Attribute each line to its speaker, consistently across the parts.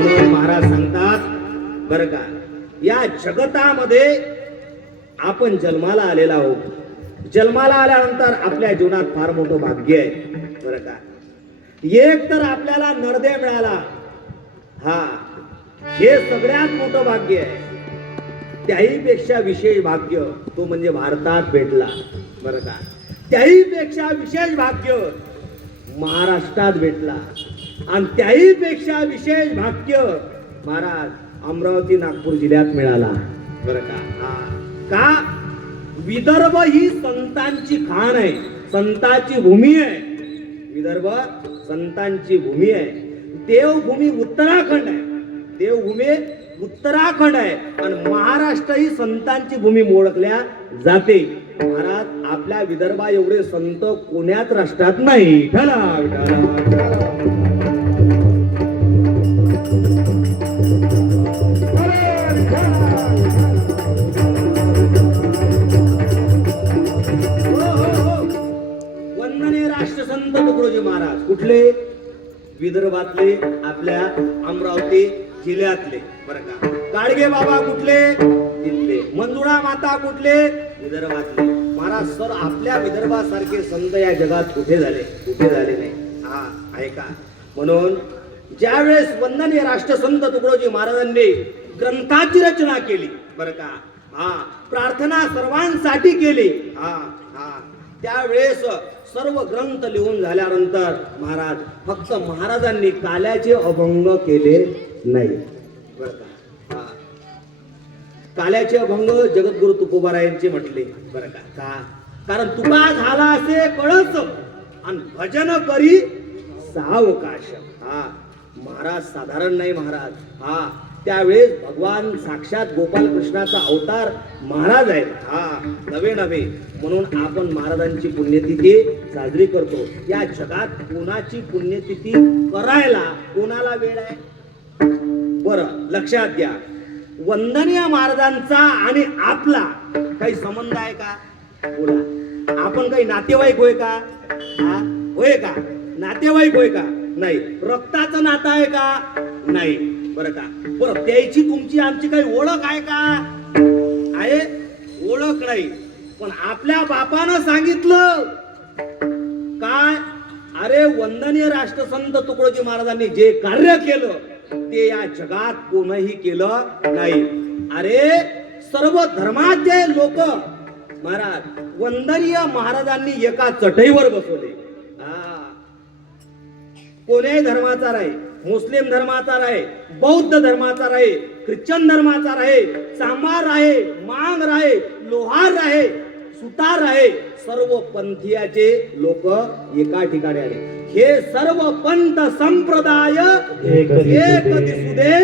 Speaker 1: म्हणून महाराज सांगतात बर का या जगतामध्ये आपण जन्माला आलेला आहोत. जन्माला आल्यानंतर आपल्या जीवनात फार मोठं भाग्य आहे. बर का? एक तर आपल्याला नरदे मिळाला. हा हे सगळ्यात मोठं भाग्य आहे. त्याही पेक्षा विशेष भाग्य तो म्हणजे भारतात भेटला. बरं का? त्याही पेक्षा विशेष भाग्य महाराष्ट्रात भेटला. आणि त्याही पेक्षा विशेष भाग्य महाराज अमरावती नागपूर जिल्ह्यात मिळाला बरं का? का? विदर्भ ही संतांची खाण आहे. संतांची भूमी आहे. विदर्भ संतांची भूमी आहे. देवभूमी उत्तराखंड आहे. देवभूमी उत्तराखंड आहे. आणि महाराष्ट्र ही संतांची भूमी ओळखल्या जाते. महाराज आपल्या विदर्भा एवढे संत कोण्याच राष्ट्रात नाही. ठला कुठले विदर्भातले आपल्या अमरावती जिल्ह्यातले? बरं का. गाडगे बाबा कुठले? तिथले. मंजुळा माता कुठले? विदर्भातले. महाराज सर आपल्या विदर्भासारखे संत या जगात कुठे झाले? कुठे झाले नाही. हा आहे का? म्हणून ज्यावेळेस वंदनीय राष्ट्रसंत तुकडोजी महाराजांनी ग्रंथाची रचना केली बरं का? हा प्रार्थना सर्वांसाठी केली. हा हा. त्यावेळेस सर्व ग्रंथ लिहून झाल्यानंतर महाराज फक्त महाराजांनी काल्याचे अभंग केले नाही. बरं का? हा. काल्याचे अभंग जगद्गुरु तुकोबारायांचे म्हटले. बरं का? का? कारण तुका झाला असे कळस आणि भजन करी सावकाश. हा. महाराज साधारण नाही महाराज. हा. त्यावेळेस भगवान साक्षात गोपाल कृष्णाचा अवतार महाराज आहेत. हा नवे नवे. म्हणून आपण महाराजांची पुण्यतिथी साजरी करतो. या जगात कोणाची पुण्यतिथी करायला कोणाला वेळ आहे? बरं लक्षात घ्या. वंदनीय महाराजांचा आणि आपला काही संबंध आहे का? बोला. आपण काही नातेवाईक होय का? हा? होय का? नातेवाईक होय का? नाही. रक्ताचं नातं आहे का? नाही. बरं का? बरं त्याची तुमची आमची काही ओळख आहे का? आहे? ओळख नाही. पण आपल्या बापानं सांगितलं. काय? अरे वंदनीय राष्ट्रसंत तुकडोजी महाराजांनी जे कार्य केलं ते या जगात कोणही केलं नाही. अरे सर्व धर्माचे लोक महाराज वंदनीय महाराजांनी एका चटईवर बसवले. हा. कोण्याही धर्माचा नाही. मुस्लिम धर्माचा आहे बौद्ध धर्माचा आहे ख्रिश्चन धर्माचा आहे चांभार आहे मांग आहे लोहार आहे सुतार आहे सर्व पंथीयाचे लोक एका ठिकाणी आले. हे सर्व पंथ संप्रदाय
Speaker 2: एक
Speaker 1: दिसू दे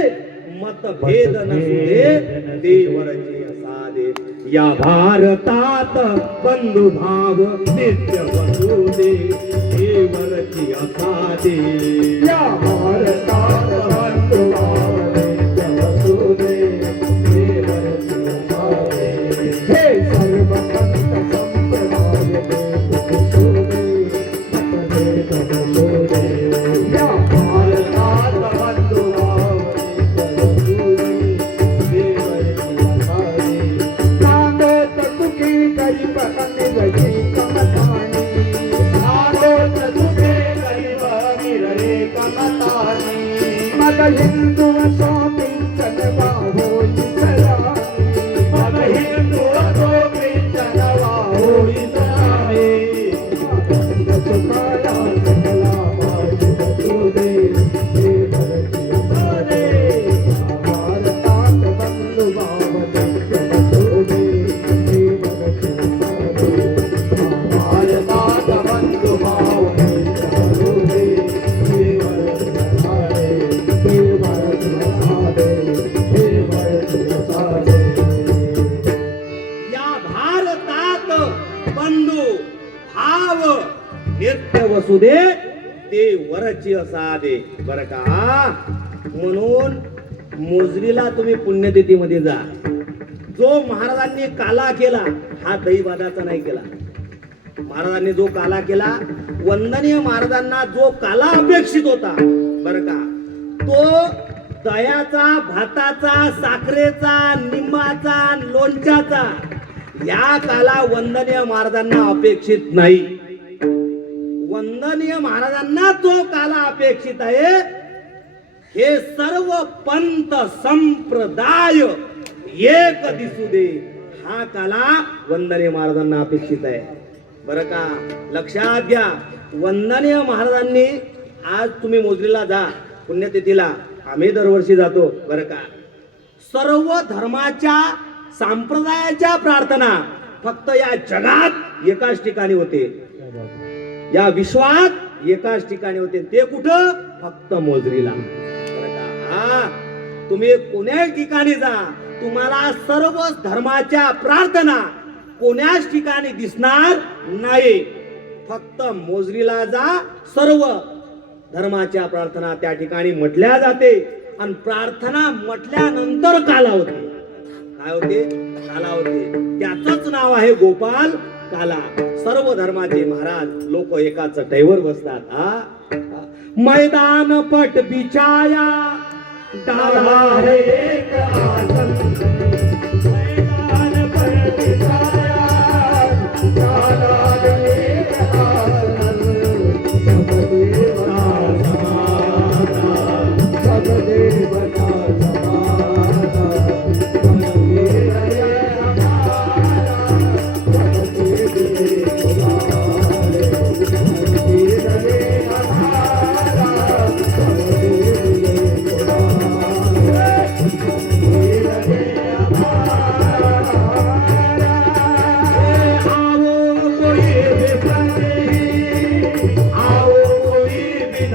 Speaker 1: मतभेद नसू दे देवरचे असादे. या भारतात बंधुभाव नित्य वसुदे देवरची असादे.
Speaker 2: या कमठाणी. मग
Speaker 1: ते असा दे बर का? म्हणून मोजरीला तुम्ही पुण्यतिथीमध्ये जा. जो महाराजांनी काला केला हा दहीवादाचा नाही केला. महाराजांनी जो काला केला वंदनीय महाराजांना जो काला अपेक्षित होता बर का? तो दयाचा भाताचा साखरेचा निंबाचा लोणच्याचा या काला वंदनीय महाराजांना अपेक्षित नाही. वंदनीय महाराजांना जो काला अपेक्षित आहे. हे सर्व पंत संप्रदाय एक दिसू दे. हा काला वंदनीय महाराजांना अपेक्षित आहे. बरं का? लक्षात घ्या. वंदनीय महाराजांनी आज तुम्ही मोजरीला जा पुण्यतिथीला. आम्ही दरवर्षी जातो. बरं का? सर्व धर्माच्या संप्रदायाच्या प्रार्थना फक्त या जगात एकाच ठिकाणी होते. या विश्वात एकाच ठिकाणी होते. ते कुठं? फक्त मोजरीला. हा. तुम्ही कोण्याच ठिकाणी जा. तुम्हाला सर्व धर्माच्या प्रार्थना कोण्याच ठिकाणी दिसणार नाही. फक्त मोजरीला जा. सर्व धर्माच्या प्रार्थना त्या ठिकाणी म्हटल्या जाते. आणि प्रार्थना म्हटल्यानंतर काला होते काय होते? काला होते त्याच नाव आहे गोपाल काला. सर्व धर्माचे महाराज लोक एकाच चटईवर बसतात. हा? मैदान पट बिचाया डाला
Speaker 2: आहे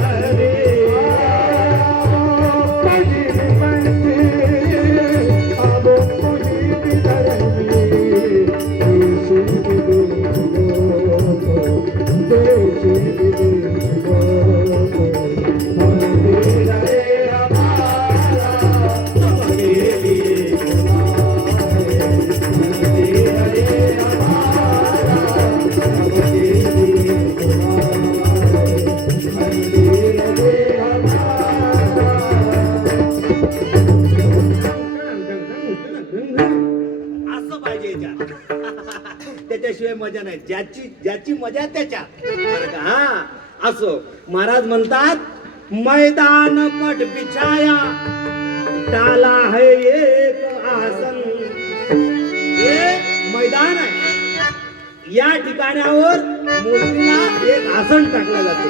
Speaker 2: Yeah.
Speaker 1: असं पाहिजे त्याच्याशिवाय मजा नाही. ज्याची ज्याची मजा त्याच्या. हा. असो. महाराज म्हणतात मैदान पट बिछाया डाला है एक आसन. हे मैदान आहे. या ठिकाणावर मोजरीला एक आसन टाकलं जाते.